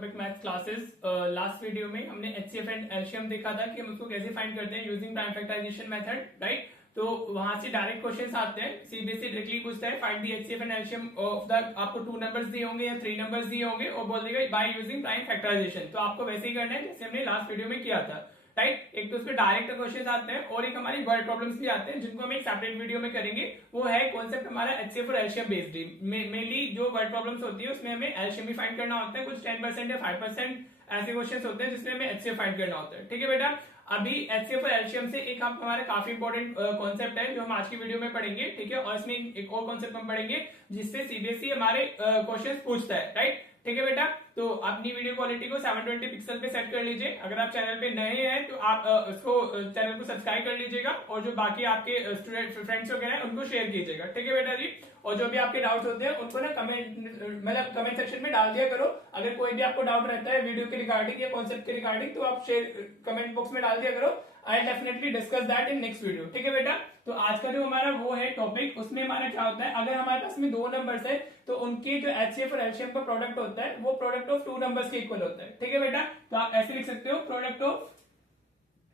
Topic math classes. Last video में हमने HCF and LCM देखा था कि हम उसको कैसे फाइंड करते हैं using prime factorisation method, right. तो वहां से डायरेक्ट क्वेश्चंस आते हैं, सीबीएसई डायरेक्टली पूछता है find the HCF and LCM of the, आपको 2 नंबर्स दिए होंगे या 3 नंबर्स दिए होंगे और बोल देगा बाय यूजिंग प्राइम फैक्टराइजेशन। तो आपको वैसे ही करना है जैसे हमने लास्ट वीडियो में किया था, राइट। एक तो उसके डायरेक्ट क्वेश्चन आते हैं और एक हमारी वर्ड प्रॉब्लम्स भी आते हैं जिनको हम एक सेपरेट वीडियो में करेंगे। वो है कॉन्सेप्ट हमारा एचसीएफ और एलसीएम बेस्ड। मेनली जो वर्ड प्रॉब्लम्स होती है उसमें हमें एलसीएम भी फाइंड करना होता है, कुछ 10% या 5% ऐसे क्वेश्चंस होते हैं जिसमें हमें एचसीएफ फाइंड करना होता है, ठीक है बेटा। अभी एचसीएफ और एलसीएम से एक हमारा काफी इंपॉर्टेंट कॉन्सेप्ट है जो हम आज की वीडियो में पढ़ेंगे, ठीक है। और इसमें एक और कॉन्सेप्ट हम पढ़ेंगे जिससे सीबीएसई हमारे क्वेश्चन पूछता है, राइट, ठीक है बेटा। तो अपनी वीडियो क्वालिटी को 720 पिक्सल पे सेट कर लीजिए। अगर आप चैनल पे नए हैं तो आप उसको चैनल को सब्सक्राइब कर लीजिएगा और जो बाकी आपके स्टूडेंट फ्रेंड्स वगैरह हैं उनको शेयर कीजिएगा, ठीक है बेटा जी। और जो भी आपके डाउट्स होते हैं उनको ना कमेंट सेक्शन में डाल दिया करो। अगर कोई भी आपको डाउट रहता है वीडियो के रिगार्डिंग या कॉन्सेप्ट के रिगार्डिंग तो आप शेयर कमेंट बॉक्स में डाल दिया करो। I definitely discuss that in next video, ठीक है बेटा। तो आज का जो हमारा वो है टॉपिक, उसमें हमारा क्या होता है, अगर हमारे पास में 2 नंबर्स है तो उनके जो एचसीएफ और एलसीएम का प्रोडक्ट होता है वो प्रोडक्ट ऑफ 2 नंबर्स के इक्वल होता है, ठीक है बेटा। तो आप ऐसे लिख सकते हो प्रोडक्ट ऑफ,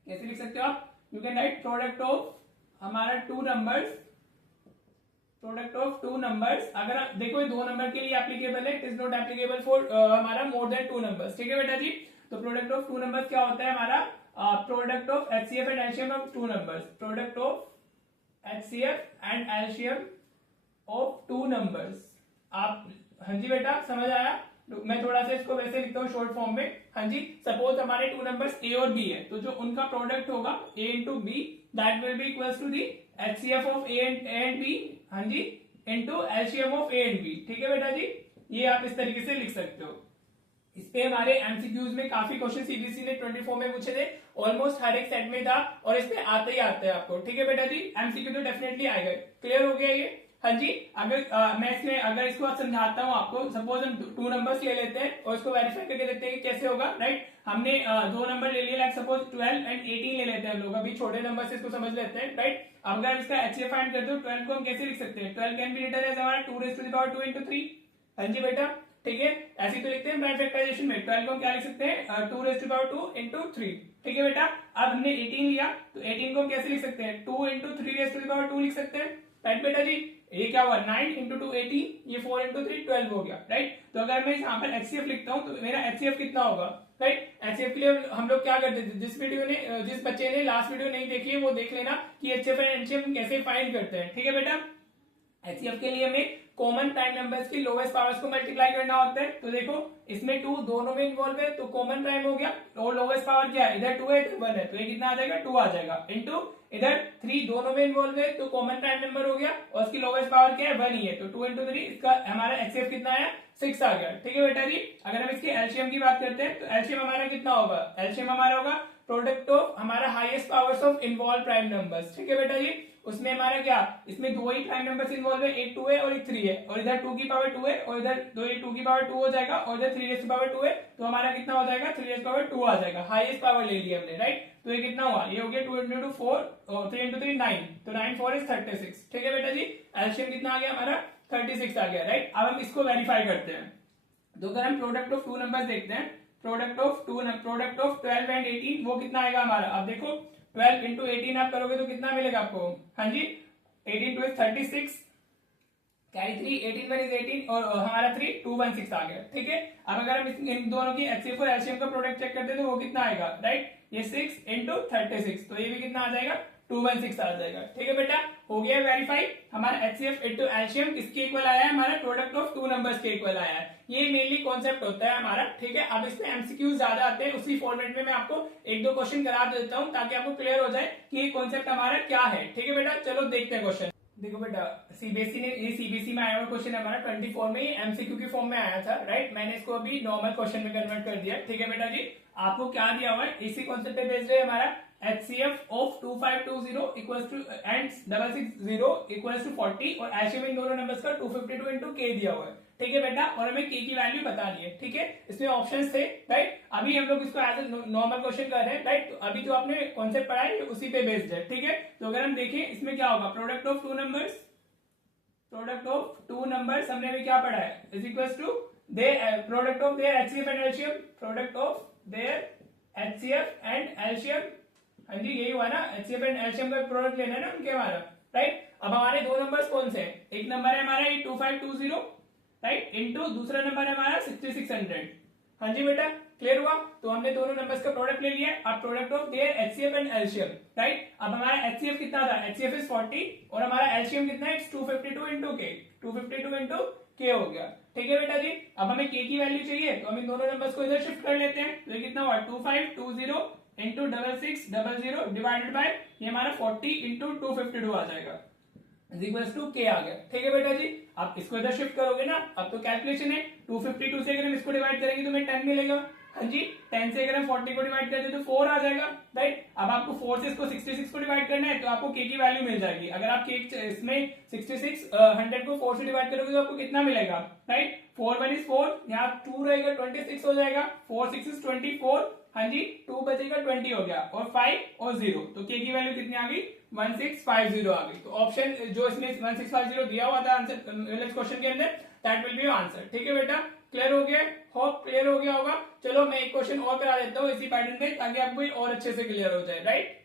कैसे लिख सकते हो आप, you can write product of हमारा 2 नंबर्स, प्रोडक्ट ऑफ 2 नंबर्स। अगर आप देखो ये 2 नंबर के लिए एप्लीकेबल है, it is not applicable for हमारा मोर देन 2 नंबर्स, ठीक है बेटा जी। तो प्रोडक्ट ऑफ 2 नंबर्स क्या होता है हमारा, product of HCF and LCM of 2 numbers, product of HCF and LCM of 2 numbers. आप, हाँ जी बेटा, समझ आया। तो मैं थोड़ा सा इसको वैसे लिखता हूँ शॉर्ट फॉर्म में। हाँ जी, सपोज हमारे 2 नंबर्स ए और बी है, तो जो उनका प्रोडक्ट होगा A into B, that will be equals to the HCF of A and B, हाँ जी, into LCM of A and B, ठीक है बेटा जी। ये आप इस तरीके से लिख सकते हो। इस पे हमारे एमसीक्यूज में काफी क्वेश्चन सीबीएसई ने 24 में पूछे थे, ऑलमोस्ट हर एक सेट में था और इस पे आते ही आते हैं आपको, ठीक है बेटा जी। एमसीक्यू तो डेफिनेटली आएगा। क्लियर हो गया ये, हाँ जी। अगर मैं इसमें अगर इसको समझाता हूँ आपको, सपोज हम 2 नंबर्स ले लेते हैं और इसको वेरीफाई करके देखते हैं कि कैसे होगा, राइट। हमने 2 नंबर ले लिए, लाइक सपोज 12 एंड 18 ले लेते हैं हम लोग। अभी छोटे नंबर से इसको समझ लेते हैं, राइट। अब अगर इसका एचसीएफ फाइंड करते हो 12 को हम कैसे लिख सकते हैं, 12 कैन बी रिटन एज हमारा 2 raised to the power 2 into 3, हाँ जी बेटा, ठीक है। ऐसे तो लिखते हैं प्राइम फैक्टराइजेशन में 12 को हम क्या लिख सकते हैं 2 raised to the power 2 into 3, ठीक है बेटा। अब हमने 18 लिया तो 18 को हम कैसे लिख सकते हैं 2 into 3 raised to the power 2 लिख सकते हैं, राइट बेटा जी। ये क्या हुआ 9 into 2 18, ये 4 into 3 12 हो गया, राइट। तो अगर मैं यहाँ पर एचसीएफ लिखता हूँ तो मेरा एचसीएफ कितना होगा, राइट। एचसीएफ के लिए हम लोग क्या करते थे, जिस बच्चे ने लास्ट वीडियो नहीं देखी है वो देख लेना कि एचसीएफ एंड एलसीएफ कैसे फाइंड करते हैं, ठीक है बेटा। एचसीएफ के लिए हमें कॉमन प्राइम नंबर्स की लोवेस्ट पावर्स को मल्टीप्लाई करना होता है। तो देखो इसमें 2 दोनों में इन्वॉल्व है तो कॉमन प्राइम हो गया और लोवेस्ट पावर क्या है, इधर 2 है इधर 1 है, तो ये कितना आ जाएगा 2 आ जाएगा, इनटू इधर 3 दोनों में इन्वॉल्व है तो कॉमन प्राइम नंबर हो गया और इसकी लोवेस्ट पावर क्या है 1 ही है, तो 2 into 3 इसका हमारा एचसीएफ कितना है 6 आ गया, ठीक है बेटा जी। अगर हम इसके एलसीएम की बात करते हैं तो एलसीएम हमारा कितना होगा, एलसीएम हमारा होगा प्रोडक्ट ऑफ हमारा highest powers of involve prime numbers, ठीक है बेटा जी। उसमें हमारा क्या, इसमें 2 ही प्राइम नंबर्स इन्वॉल्व है, एक 2 है और एक 3 है, और इधर 2 की पावर 2 है और इधर 2 की पावर 2 हो जाएगा और इधर 3 raised to power 2 है, तो हमारा कितना हो जाएगा 3 raised to power 2 आ जाएगा। हाईएस्ट पावर ले लिया हमने, राइट। तो ये कितना हुआ, ये हो गया 2 into 4 और 3 into 3 9, तो 9 4 is 36, ठीक है बेटा जी। एलसीएम कितना आ गया हमारा 36 आ गया, राइट। अब हम इसको वेरीफाई करते हैं। तो अगर हम प्रोडक्ट ऑफ 2 नंबर्स देखते हैं, प्रोडक्ट ऑफ 12 एंड 18 वो कितना आएगा हमारा, अब देखो 12 into 18 आप करोगे तो कितना मिलेगा आपको, हाँ जी 18 2 is 36, कैरी 3, 18 1 is 18 और हमारा 3 2 1 6 आ गया, ठीक है। अब अगर हम इन दोनों की एचसीएफ और एलसीएम का प्रोडक्ट चेक करते हैं तो वो कितना आएगा, राइट, ये 6 into 36, तो ये भी कितना आ जाएगा 216 आ जाएगा, ठीक है बेटा। हो गया वेरीफाई। हमारा एचसीएफ इंटू एलसीएम किसके इक्वल आया है, हमारा प्रोडक्ट ऑफ 2 नंबर्स के इक्वल आया है। ये मेनली कॉन्सेप्ट होता है हमारा, ठीक है। अब इसमें एमसीक्यू ज्यादा आते हैं, उसी फॉर्मेट में मैं आपको 1-2 क्वेश्चन करा देता हूँ ताकि आपको क्लियर हो जाए कि ये कॉन्सेप्ट हमारा क्या है, ठीक है बेटा। चलो देखते हैं क्वेश्चन। देखो बेटा सीबीएसई ने, ये सीबीएसई में आया हुआ क्वेश्चन है हमारा 24 में, एमसीक्यू की फॉर्म में आया था, राइट। मैंने इसको अभी नॉर्मल क्वेश्चन में कन्वर्ट कर दिया, ठीक है बेटा जी। आपको क्या दिया हुआ है, इसी कॉन्सेप्ट पे बेस्ड है हमारा HCF of 2520 equals to and 660 equals to 40 और एलसीएम इन दोनों नंबर्स का 252 into k दिया हुआ है, ठीक है बेटा। और हमें k की वैल्यू बतानी है, ठीक है। इसमें ऑप्शंस थे, राइट। अभी हम लोग इसको एज ए नॉर्मल क्वेश्चन कर रहे हैं, राइट। तो अभी जो आपने कॉन्सेप्ट पढ़ा है उसी पे बेस्ड है, ठीक है। तो अगर हम देखें इसमें क्या होगा, product of 2 numbers, product of 2 numbers हमने भी क्या पढ़ा है is equals to product of their HCF and LCM, product of their HCF and LCM. हाँ जी यही हुआ ना, एचसीएफ एंड एलसीएम का प्रोडक्ट लेना है ना उनके हमारा, राइट। अब हमारे दो नंबर्स कौन से हैं, एक नंबर है हमारा 2520, राइट, इनटू दूसरा नंबर है हमारा 6600। हाँ जी बेटा क्लियर हुआ। तो हमने दोनों नंबर्स का प्रोडक्ट ले लिया, अब product of their HCF and LCM, right. अब हमारा एचसीएफ कितना था, एचसीएफ इज 40 और हमारा एलसीएम कितना है 252 इंटू के, 252 इंटू के हो गया, ठीक है बेटा जी। अब हमें के की वैल्यू चाहिए तो हम इन दोनों नंबर्स को इधर शिफ्ट कर लेते हैं, तो ये कितना हुआ 2520 इंटू 6600 डिवाइडेड बाय ये हमारा 40 इंटू 252 आ जाएगा, इक्वल्स टू के आ गया, ठीक है बेटा जी। आप इसको इधर शिफ्ट करोगे ना, अब तो कैलकुलेशन है, 252 से अगर हम इसको डिवाइड करेंगे तो हमें 10 मिलेगा। हाँ जी 10 से अगर हम 40 को डिवाइड करते तो 4 आ जाएगा, राइट। अब आपको 4 से इसको 66 को डिवाइड करना है तो आपको के की वैल्यू मिल जाएगी। अगर आप के इसमें 66 100 को 4 से डिवाइड करोगे तो आपको कितना मिलेगा, राइट। 4 1 इज 4, यहाँ 2 रहेगा 26 हो जाएगा, 4 6 इज 24, हाँ जी 2 बचेगा 20 हो गया, और 5 और 0, तो के की वैल्यू कितनी आ गई 1650 आ गई। तो ऑप्शन जो इसमें 1650 दिया हुआ था आंसर क्वेश्चन के अंदर, दैट विल बी आंसर, ठीक है बेटा। क्लियर हो गया, होप क्लियर हो गया होगा। चलो मैं एक क्वेश्चन और करा देता हूँ इसी पैटर्न पे, ताकि आपको और अच्छे से क्लियर हो जाए, राइट।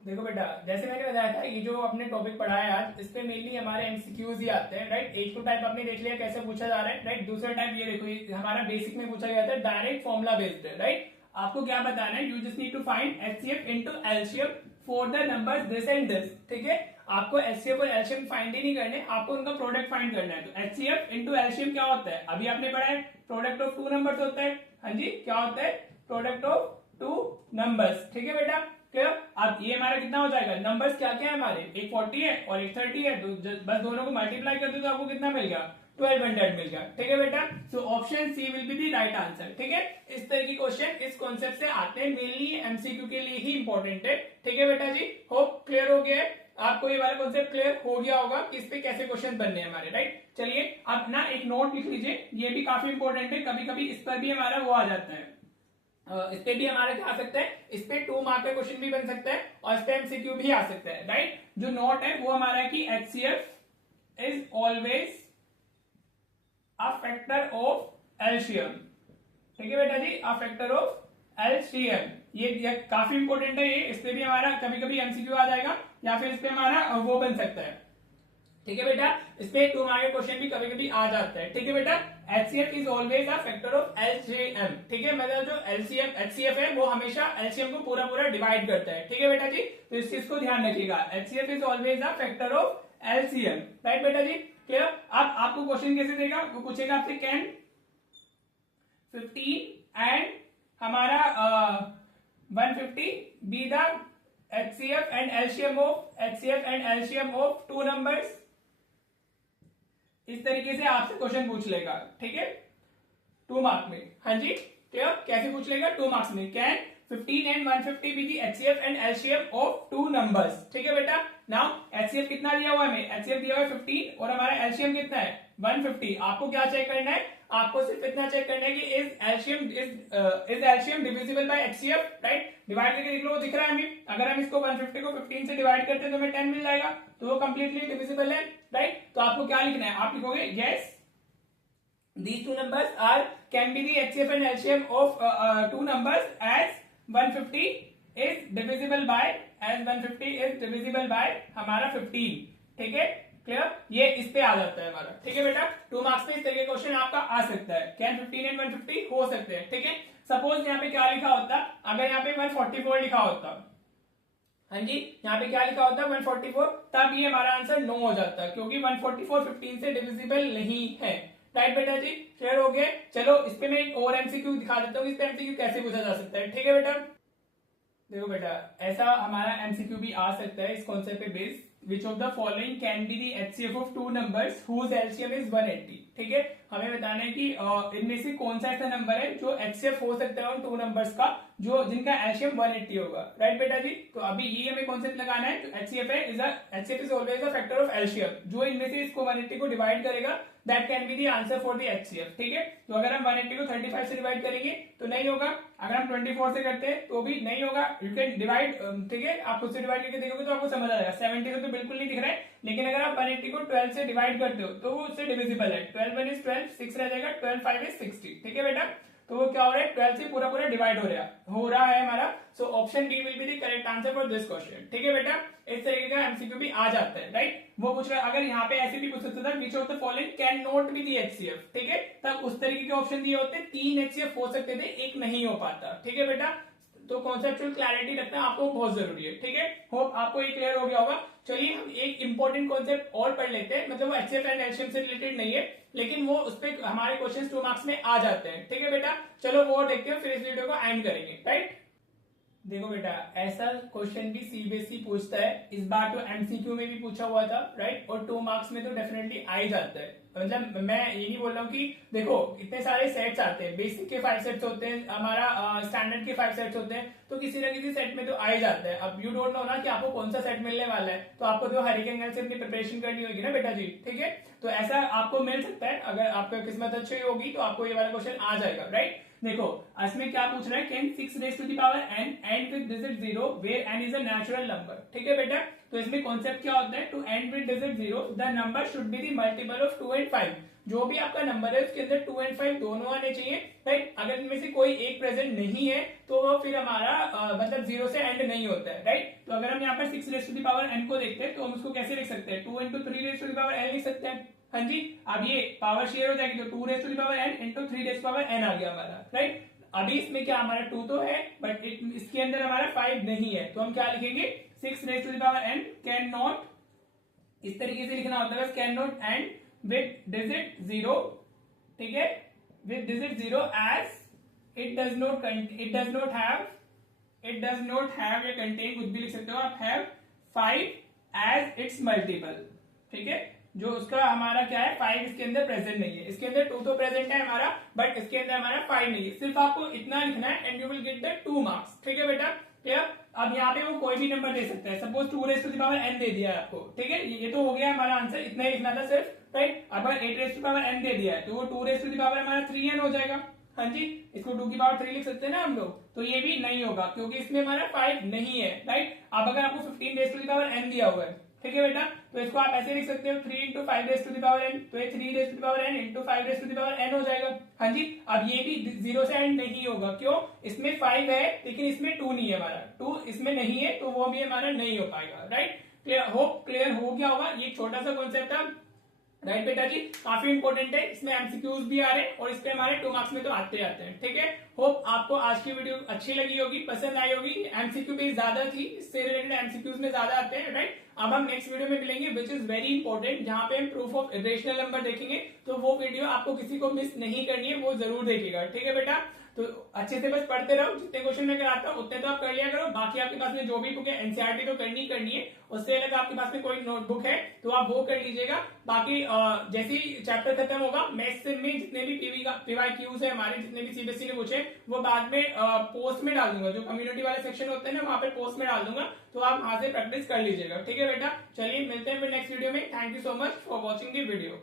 देखो बेटा जैसे मैंने बताया था, ये जो आपने टॉपिक पढ़ा है आज, इस पे मेनली हमारे एमसीक्यूज ही आते हैं, राइट। एक तो टाइप आपने देख लिया कैसे पूछा जा रहा है, राइट। दूसरा टाइप ये देखो, ये हमारा बेसिक में पूछा गया था डायरेक्ट फॉर्मुला बेस्ड है, राइट। आपको क्या बताना है, you just need to find HCF into LCM for the numbers this and this, ठीक है। आपको एचसीएफ और एलसीएम फाइंड ही नहीं करने, आपको उनका प्रोडक्ट फाइंड करना है। तो एचसीएफ इनटू एलसीएम क्या होता है, अभी आपने पढ़ा है, प्रोडक्ट ऑफ टू नंबर्स होता है। हाँ जी क्या होता है, प्रोडक्ट ऑफ टू नंबर्स, ठीक है बेटा क्लियर। अब ये हमारा कितना हो जाएगा, नंबर्स क्या क्या है हमारे, एक 40 है और एक 30 है, तो बस दोनों को मल्टीप्लाई कर दो तो आपको कितना मिल गया 1200 मिल गया, ठीक है बेटा। So option C will be the right answer, ठीक है। इस तरह की क्वेश्चन इस कॉन्सेप्ट से आते हैं, मेनली एमसीक्यू के लिए ही इंपॉर्टेंट है, ठीक है बेटा जी। होप क्लियर हो गया है आपको, ये वाला कॉन्सेप्ट क्लियर हो गया होगा कि इस पे कैसे क्वेश्चन बनने हैं हमारे, राइट। चलिए अब ना एक नोट लिख लीजिए, ये भी काफी इंपॉर्टेंट है, कभी कभी इस पर भी हमारा वो आ जाता है, इस पे भी हमारा क्या आ सकता है, इस पे 2 मार्क का क्वेश्चन भी बन सकता है और इस पे एमसीक्यू भी आ सकता है, राइट। जो नोट है वो हमारा है कि HCF is always a factor of LCM, ठीक है बेटा जी, अ फैक्टर ऑफ एलसीएम। ये काफी इंपॉर्टेंट है, ये इस पे भी हमारा कभी कभी एमसीक्यू आ जाएगा या फिर इस पे हमारा वो बन सकता है, ठीक है बेटा। इस पे 2 मार्क का क्वेश्चन भी कभी कभी आ जाता है, ठीक है बेटा। HCF is always a factor of LCM, ठीक है। मतलब जो एलसीएम एचसीएफ है वो हमेशा एलसीएम को पूरा पूरा डिवाइड करता है, ठीक है बेटा जी। तो इस चीज को ध्यान रखिएगा, HCF is always a factor of LCM, right बेटा जी क्लियर। अब आपको क्वेश्चन कैसे देगा, वो पूछेगा आपसे कैन 15 एंड हमारा 150 be the HCF and LCM of 2 numbers. इस तरीके से आपसे क्वेश्चन पूछ लेगा, ठीक है, 2 मार्क में। हाँ जी क्लियर, कैसे पूछ लेगा 2 मार्क्स में, can 15 and 150 B the HCF and LCM of 2 numbers, ठीक है बेटा। नाउ एचसीएफ कितना दिया हुआ है हमें, एचसीएफ दिया हुआ है 15 और हमारा एलसीएम कितना है 150। आपको क्या चेक करना है, आपको सिर्फ इतना चेक करना है कि is LCM divisible by HCF, right. Divide करके देख लो, वो दिख रहा है हमें, अगर हम इसको 150 को 15 से डिवाइड करते हैं तो हमें 10 मिल जाएगा, तो वो कंप्लीटली डिविजिबल है, राइट। तो आपको क्या लिखना है, आप लिखोगे yes these 2 numbers are can be the HCF and LCM of 2 numbers as 150 is divisible by हमारा 15, ठीक है क्लियर। ये इस पे आ जाता है हमारा, ठीक है बेटा। 2 मार्क्स में इस तरह के क्वेश्चन आपका आ सकता है, कैन 15 एंड 150 हो सकते हैं, ठीक है। सपोज यहाँ पे क्या लिखा होता, अगर यहाँ पे 144 लिखा होता, हाँ जी यहाँ पे क्या लिखा होता 144, तब ये हमारा आंसर नो हो जाता, क्योंकि 144 15 से डिविजिबल नहीं है, राइट बेटा जी क्लियर हो गया। चलो इस पे मैं एक और एमसीक्यू दिखा देता हूँ, इस पे एमसीक्यू कैसे पूछा जा सकता है, ठीक है बेटा। देखो बेटा ऐसा हमारा एमसीक्यू भी आ सकता है इस कॉन्सेप्ट पे based, which of the following can be the HCF of 2 numbers whose LCM is 180, ठीक है। हमें बताना है कि इनमें से कौन सा ऐसा नंबर है जो एचसीएफ हो सकता है उन 2 नंबर्स का जो जिनका एलसीएम 180 होगा, राइट बेटा जी। तो अभी ये हमें कॉन्सेप्ट लगाना है। तो HCF is always a factor of LCM, जो इनमें से इसको 180 को डिवाइड करेगा that can be the answer for the HCF, ठीक है। तो अगर हम 180 को 35 से डिवाइड करेंगे तो नहीं होगा, अगर हम 24 से करते हैं तो भी नहीं होगा। यू कैन डिवाइड, ठीक है, आप खुद से डिवाइड करके देखोगे तो आपको समझ आ जाएगा। 70 से तो बिल्कुल नहीं दिख रहा है, लेकिन अगर आप 180 को 12 से डिवाइड करते हो तो वो उससे डिविजिबल है। 12 1 is 12, 6 रह जाएगा, 12 5 is 60, ठीक है बेटा। तो वो क्या हो रहा है, 12 से पूरा पूरा डिवाइड हो रहा है हमारा। So option D will be the correct answer for this question, ठीक है बेटा। इस तरीके का एमसीक्यू भी आ जाता है, राइट। वो पूछ रहा है, अगर यहाँ पे ऐसे भी पूछ सकता था विच of the following can not be the HCF, ठीक है, तब उस तरीके के ऑप्शन दिए होते, 3 एचसीएफ हो सकते थे, एक नहीं हो पाता, ठीक है बेटा। तो कॉन्सेप्चुअल क्लैरिटी रखना आपको बहुत जरूरी है, ठीक है। होप आपको ये क्लियर हो गया होगा। चलिए हम एक इंपॉर्टेंट कॉन्सेप्ट और पढ़ लेते हैं, मतलब वो एचसीएफ एंड एलसीएम से रिलेटेड नहीं है, लेकिन वो उस पर हमारे क्वेश्चन 2 मार्क्स में आ जाते हैं, ठीक है बेटा। चलो वो देखते हैं, फिर इस वीडियो को एंड करेंगे, राइट। देखो बेटा, ऐसा क्वेश्चन भी सीबीएसई पूछता है, इस बार तो एमसीक्यू में भी पूछा हुआ था, राइट, और 2 मार्क्स में तो डेफिनेटली आ ही जाता है। मतलब मैं ये नहीं बोल रहा हूँ कि देखो इतने सारे सेट्स आते हैं, बेसिक के 5 सेट्स होते हैं, हमारा स्टैंडर्ड के 5 सेट्स होते हैं, तो किसी ना किसी सेट में तो आ ही जाता है। अब यू डोंट नो ना कि आपको कौन सा सेट मिलने वाला है, तो आपको तो हर एक एंगल से अपनी प्रिपरेशन करनी होगी ना बेटा जी, ठीक है। तो ऐसा आपको मिल सकता है, अगर आपकी किस्मत अच्छी होगी तो आपको ये वाला क्वेश्चन आ जाएगा, राइट। देखो इसमें क्या पूछ रहा है, can 6 raised to the power n end with digit 0 where n is a natural number, ठीक है बेटा। तो इसमें कॉन्सेप्ट क्या होता है, to end with digit 0 the number should be the multiple of 2 and 5। जो भी आपका नंबर है उसके अंदर 2 एंड 5 दोनों आने चाहिए, राइट। अगर इनमें से कोई एक प्रेजेंट नहीं है तो वो फिर हमारा मतलब 0 से एंड नहीं होता है, राइट। तो अगर हम यहाँ पर 6 raised to the power n को देखते हैं तो हम उसको कैसे लिख सकते हैं, 2 into 3 raised to the power n लिख सकते हैं, हाँ जी। अब ये पावर शेयर हो जाएगी, तो 2 raised to the power n into 3 raised to the power n आ गया हमारा, राइट। अभी इसमें क्या हमारा 2 तो है, बट इसके अंदर हमारा 5 नहीं है, तो हम क्या लिखेंगे, 6 raised to the power n can not, इस तरीके से लिखना होता है, can not end with digit 0, ठीक है, with digit 0 as it does not have या कंटेन, कुछ भी लिख सकते हो आप, हैव 5 एज इट्स मल्टीपल, ठीक है। जो उसका हमारा क्या है, 5 इसके अंदर प्रेजेंट नहीं है, इसके अंदर 2 तो प्रेजेंट है हमारा, बट इसके अंदर हमारा 5 नहीं है। सिर्फ आपको इतना लिखना है and you will get the 2 marks, ठीक है बेटा, क्लियर। अब यहाँ पे वो कोई भी नंबर दे सकता है, suppose 2 raised to the power n दे दिया है आपको, ठीक है, ये तो हो गया हमारा आंसर, इतना ही लिखना था सिर्फ, राइट। अगर 8 raised to the power n दे दिया है तो वो 2 raised to the power हमारा 3n हो जाएगा, हाँ जी। इसको 2 की पावर 3 लिख सकते हैं ना हम लोग, तो ये भी नहीं होगा क्योंकि इसमें हमारा 5 नहीं है, राइट। अब अगर आपको 15 raised to the power n दिया हुआ है, ठीक है बेटा, तो इसको आप ऐसे लिख सकते हो 3 into 5 raised to the power n, तो ये 3 raised to the power n into 5 raised to the power n हो जाएगा, हाँ जी। अब ये भी 0 से एंड नहीं होगा, क्यों, इसमें 5 है लेकिन इसमें 2 नहीं है, हमारा 2 इसमें नहीं है, तो वो भी हमारा नहीं हो पाएगा, राइट। क्लियर, होप क्लियर हो गया होगा। ये छोटा सा कॉन्सेप्ट है, राइट बेटा जी, काफी इंपॉर्टेंट है, इसमें एमसीक्यूज भी आ रहे हैं और इस पे हमारे 2 मार्क्स में तो आते हैं, ठीक है। होप आपको आज की वीडियो अच्छी लगी होगी, पसंद आई होगी। एमसीक्यू भी ज्यादा थी, इससे रिलेटेड एमसीक्यूज में ज्यादा आते हैं, राइट। अब हम नेक्स्ट वीडियो में मिलेंगे विच इज वेरी इंपॉर्टेंट, जहां पे हम प्रूफ ऑफ इरेशनल नंबर देखेंगे, तो वो वीडियो आपको किसी को मिस नहीं करनी है, वो जरूर देखेगा, ठीक है बेटा। तो अच्छे से बस पढ़ते रहो, जितने क्वेश्चन मैं कराता हूँ उतने तो आप कर लिया करो, बाकी आपके पास में जो भी बुक है एनसीईआरटी तो करनी है, उससे अलग आपके पास में कोई नोटबुक है तो आप वो कर लीजिएगा। बाकी जैसे ही चैप्टर खत्म होगा, मैथ्स में जितने भी पीवाईक्यूज है हमारे, जितने भी सीबीएसई ने पूछे, वो बाद में पोस्ट में डाल दूंगा, जो कम्युनिटी वाले सेक्शन होते हैं ना, वहां पे पोस्ट में डाल दूंगा, तो आप वहां से प्रैक्टिस कर लीजिएगा, ठीक है बेटा। चलिए मिलते हैं फिर नेक्स्ट वीडियो में। Thank you so much for watching the video.